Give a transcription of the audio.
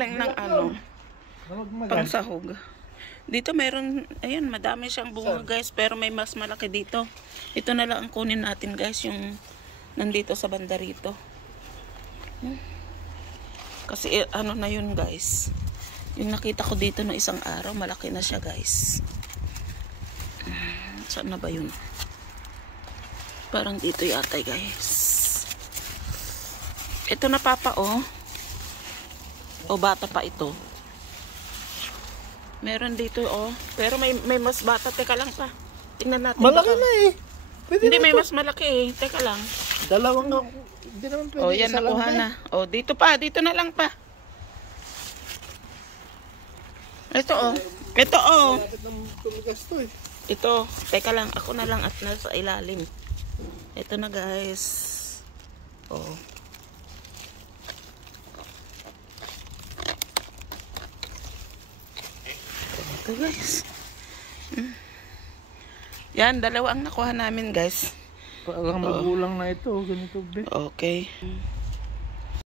lang ng ano, pang sahog. Dito meron, ayan, madami siyang bunga guys, pero may mas malaki dito. Ito na lang ang kunin natin guys, yung nandito sa banda rito. Kasi ano na yun guys, yung nakita ko dito no isang araw, malaki na siya guys. Saan na ba yun? Parang dito yata guys. Ito na papa oh. O bata pa ito. Meron dito oh. Pero may mas bata. Teka lang pa. Tingnan natin. Malaki na eh. Hindi, may mas malaki eh. Teka lang. Dalawang ako. Hindi naman pwede. Oh, yan nakuha na. Oh, dito pa. Dito na lang pa. Ito oh. Ito oh. Malapit ng tumigas to eh. Ito. Teka lang. Ako na lang at nasa ilalim. Ito na guys. Oh. Ito guys. Yan, dalawa ang nakuha namin guys. Parang magulang na ito. Ganito ba? Okay.